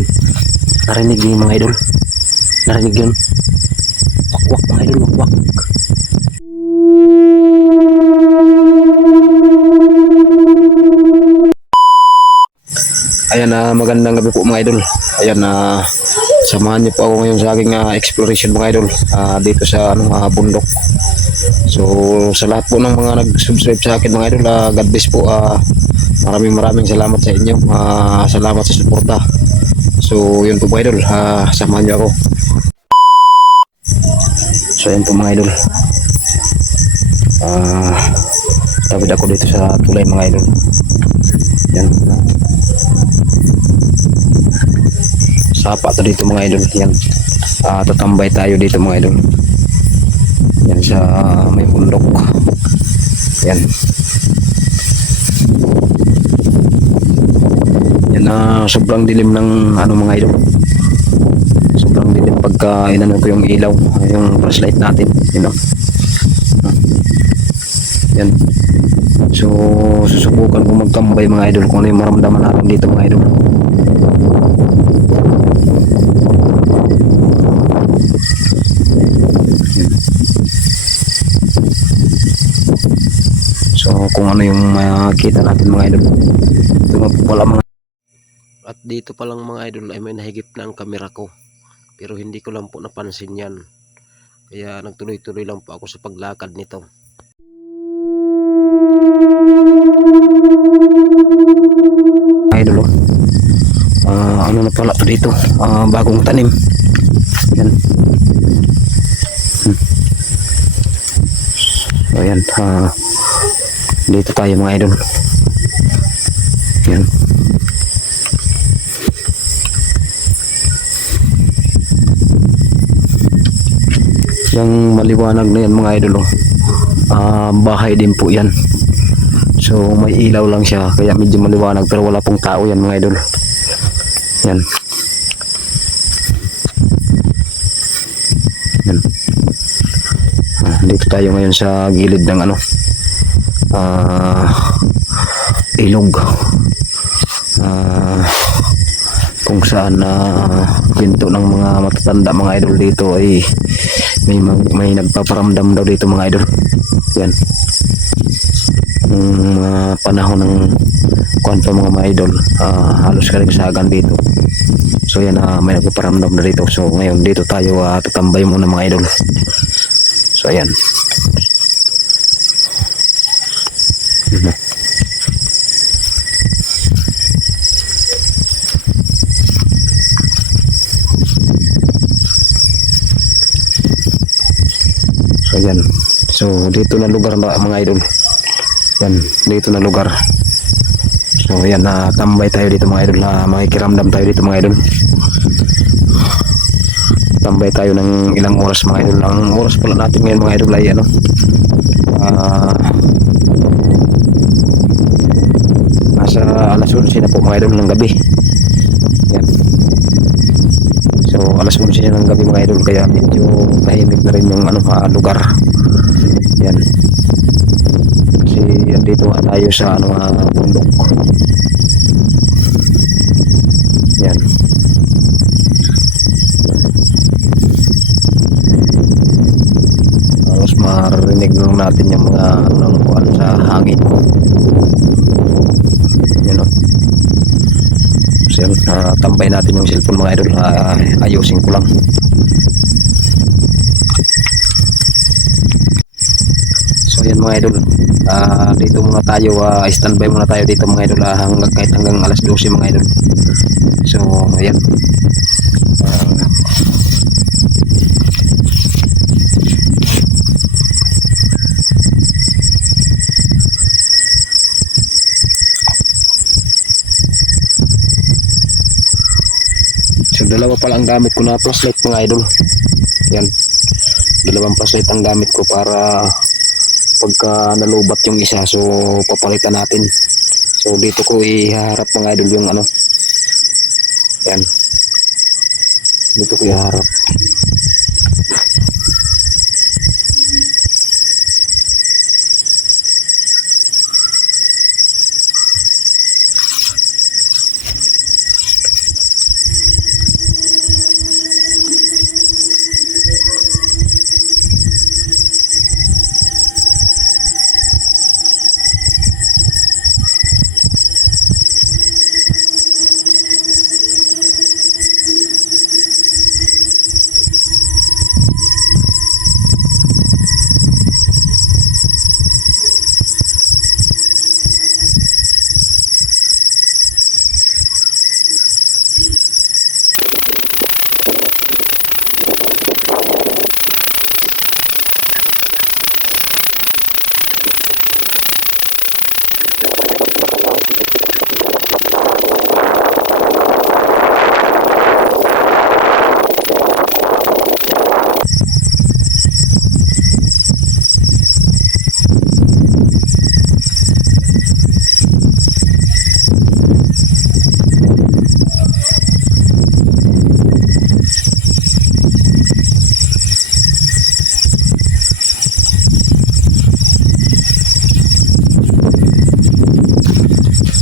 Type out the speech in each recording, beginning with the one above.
Yan. Narinig niyo yung mga idol. Narinig yun. Wakwak mga idol, wakwak. Ayan, magandang gabi po mga idol. Ayan, samahan niyo po ako ngayon sa aking exploration mga idol dito sa bundok. So sa lahat po ng mga nag-subscribe sa akin mga idol, God bless po. Maraming salamat sa inyo. Salamat sa suporta. So yun po mga idol, samahan niyo ako. So yun po mga idol. Tawid ako dito sa tulay mga idol. Yan. Sapa to dito mga idol. Yan. Tatambay tayo dito mga idol. Yan sa may bundok. Yan. Yan, sobrang dilim ng mga idol. Sobrang dilim pagka inano ko yung ilaw, yung flashlight natin, you know. Yan. So susubukan ko magtambay mga idol kung ano yung maramdaman natin dito mga idol. So kung ano yung makita natin mga idol. Wala mga. At dito pa lang mga idol ay may nahigip na ang kamera ko. Pero hindi ko lang po napansin yan. Kaya nagtuloy-tuloy lang po ako sa paglakad nito. Idol, ano na pala to dito, bagong tanim. Yan. Ayan, dito tayo mga idol. Yan. Yung maliwanag na yan mga idol, bahay din po yan. So may ilaw lang siya kaya medyo maliwanag, pero wala pong tao yan mga idol. Yan. Yan. Dito tayo ngayon sa gilid ng ilog, kung saan kwento ng mga matatanda mga idol dito ay may nagpaparamdam daw dito mga idol. Yan. Panahon ng kwento mga idol, halos karagsagan dito. So yan, may nagpaparamdam na dito. So ngayon dito tayo tatambay muna mga idol. So ayan. So ayan. So dito na lugar mga idol. Yan, dito na lugar. So ayan, tambay tayo dito mga idol. Makikiramdam tayo dito mga idol. Tambay tayo ng ilang oras mga idol. Ang oras pala natin ngayon mga idol ay nasa alas 11 na po mga idol ng gabi. Yan. So alas 11 na ng gabi mga idol, kaya medyo tahimik na rin yung lugar. Yan. Kasi dito tayo sa bundok. Yan. Mas marinig lang natin yung mga kuan sa hangin. Yan o. So yun, tambay natin yung cellphone mga idol. Ayusin ko lang. So yan mga idol, dito muna tayo, standby muna tayo dito mga idol, kahit hanggang alas 12 mga idol. So ayan. So dalawa pala ang gamit ko na flashlight mga idol. Yan. Dalawang flashlight ang gamit ko para pagka nalubat yung isa, so papalitan natin. So dito ko iharap mga idol yung yan, dito ko iharap.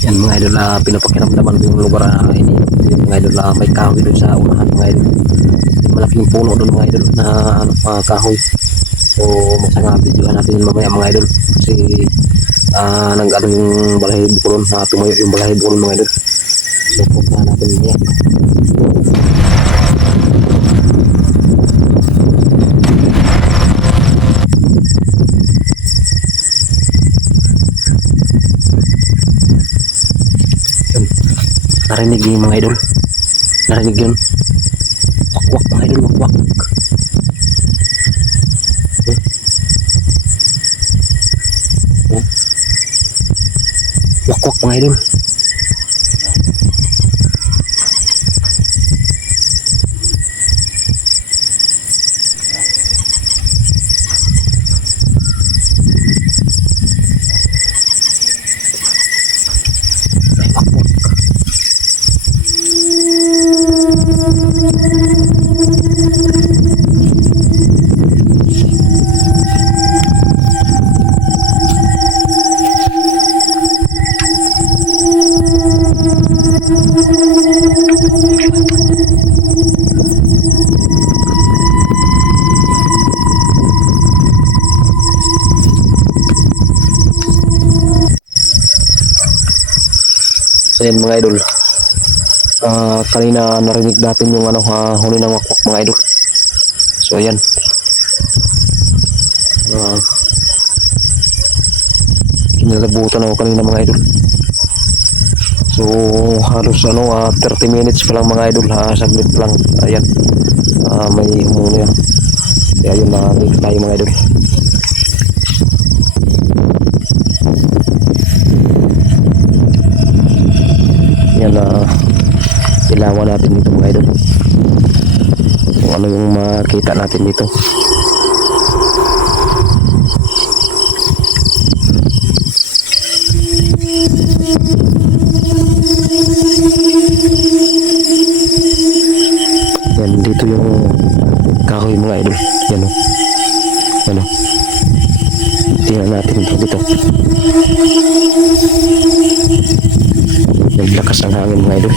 Yan mga idol, pinapakiramdaman ko yung lugar na ini. Yan mga idol, may kahoy doon sa unahan mga idol. Malaking puno doon mga idol na kahoy. So masama videohan natin yun mamaya mga idol. Kasi nag-ano yung balahibo ko doon, tumayo yung balahibo ko doon mga idol. So punta natin mamaya. Narinig yung mga idol. Narinig yun. Wakwak mga idol, wakwak. Wakwak mga idol. So yan mga idol, kanina narinig natin yung huni ng wakwak mga idol. So ayan, kinalabutan ako kanina mga idol. So halos 30 minutes pa lang mga idol, saglit lang. Ayan, may humuni yan. Kaya yun, nakakita tayo mga idol. Yan, ilawan natin dito mga idol kung ano yung makita natin dito. Yan, dito yung kahoy mga idol. Yan o, yan o, tingnan natin dito. Naglakas ang hangin mga idol.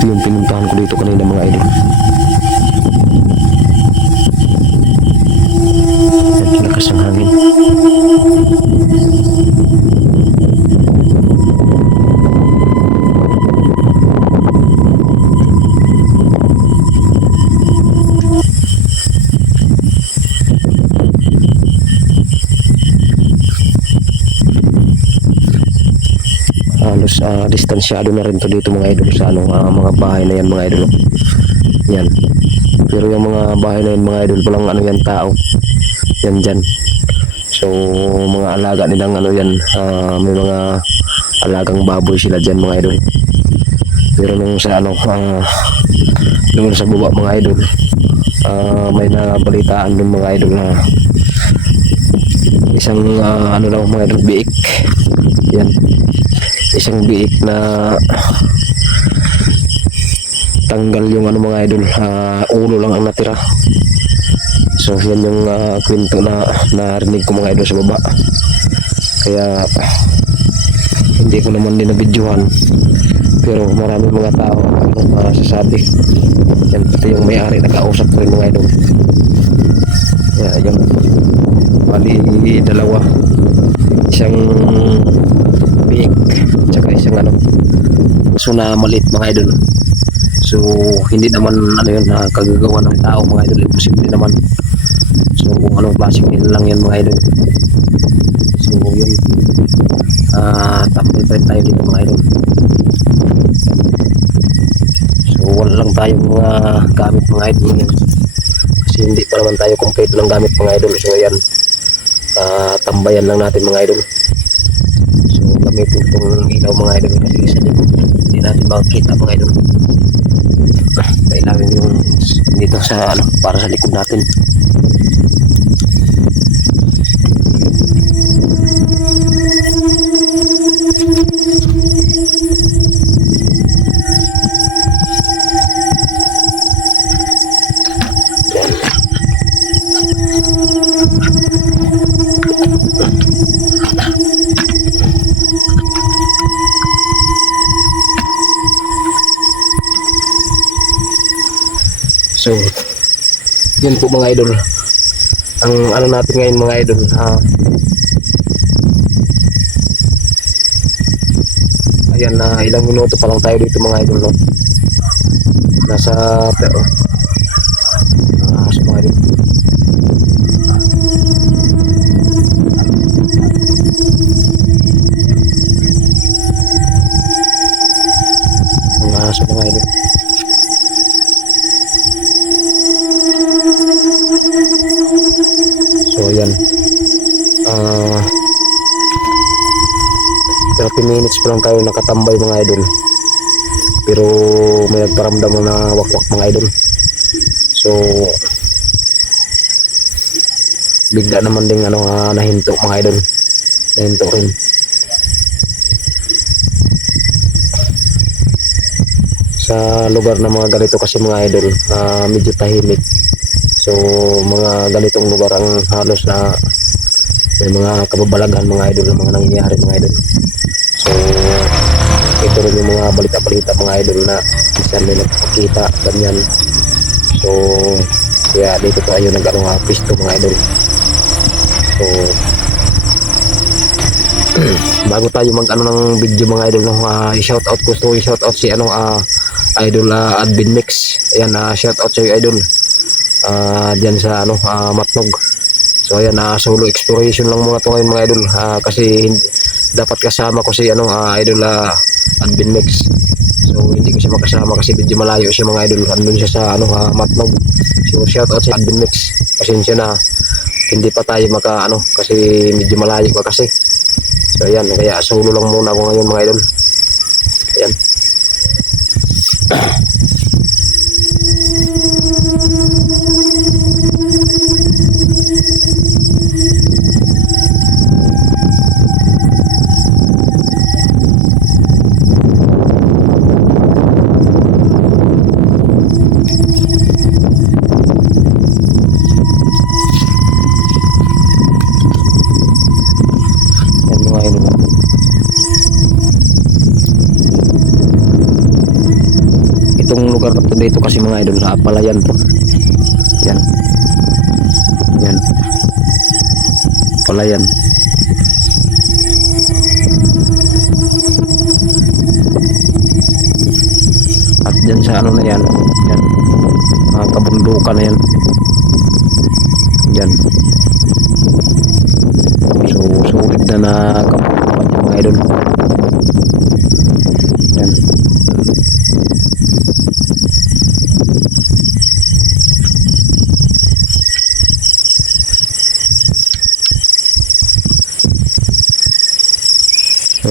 Ito yung pinuntahan ko dito kanina mga idol. Naglakas ang hangin. Halos distansyado na rin to dito mga idol sa mga bahay na yan mga idol. Yan. Pero yung mga bahay na yan mga idol, walang yan tao. Yan dyan. So mga alaga nilang yan, may mga alagang baboy sila dyan mga idol. Pero nung sa nung sa baba mga idol, may nabalitaan dun mga idol na isang lang mga idol, biik. Yan, isang biik na tanggal yung mga idol, ulo lang ang natira. So yan yung kwento na narinig ko mga idol sa baba. Kaya hindi ko naman din nabidyohan, pero marami mga tao masasabi. Yan, pati yung may-ari nakausap ko rin mga idol. Kaya yung bali dalawa, isang biik tsaka isang so na maliit mga idol. So hindi naman yun kagagawa ng tao mga idol, imposible naman. So kung anong klaseng lang yan mga idol. So yun, tambay pa rin tayo dito mga idol. So wala lang tayong mga gamit mga idol ngayon, kasi hindi pa naman tayo kompleto ng gamit mga idol. So yan, tambayan lang natin mga idol. So gamitin itong ilaw mga idol, kasi sa likod hindi natin makikita mga idol. Kailangan yung dito sa para sa likod natin. So yun po mga idol ang ano natin ngayon mga idol. Ayan na ilang minuto pa lang tayo dito mga idol, no? Nasa so mga idol so mga idol so ayan 30 minutes pa lang tayo nakatambay mga idol, pero may nagparamdam na wakwak mga idol. So bigla naman ding nahinto mga idol, nahinto rin. Sa lugar na mga ganito kasi mga idol, medyo tahimik. So mga ganitong lugar ang halos na may mga kababalaghan mga idol na mga nangyayari mga idol. So ito rin yung mga balita-balita mga idol na minsan may nagpakita ganyan. So kaya dito tayo pisto mga idol. So bago tayo ng video mga idol, no, i-shout out ko, so i-shout out si idol Admin Mix. Ayan, shout out sa idol diyan sa Matnog. So ayan, solo exploration lang muna to ngayon mga idol, kasi dapat kasama ko si idol Admin Mix. So hindi ko siya makasama kasi medyo malayo siya mga idol, andun siya sa Matnog. So shout out sa Admin Mix, pasensya na hindi pa tayo kasi medyo malayo ka kasi. So ayan, kaya solo lang muna ako ngayon mga idol. Ayan. Itong lugar na to dito kasi mga idol, palayan to. Yan. Yan. Palayan. At dyan sa na yan. Yan. Kabundukan na yan. Yan. So, sulit na kabundukan yung mga idol. Yan. So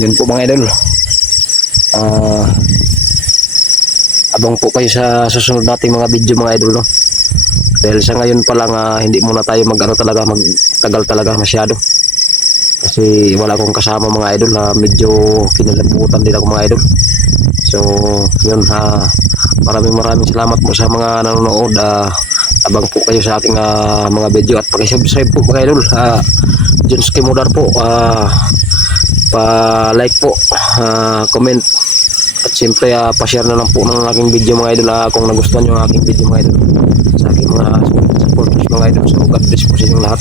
yun po mga idol, abang po kayo sa susunod nating mga video mga idol, no? Dahil sa ngayon pa lang hindi muna tayo magtagal talaga masyado kasi wala akong kasama mga idol, medyo kinalabutan din ako mga idol. So yun, maraming salamat po sa mga nanonood. Abang po kayo sa ating mga video at paki-subscribe po mga idol. Junski Modar po, pa-like po, comment, at siyempre pa-share na lang po ng aking video mga idol kung nagustuhan nyo ang aking video mga idol sa aking mga supporters mga idol. So God bless po sa inyong lahat.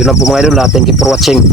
Yun lang po mga idol, thank you for watching.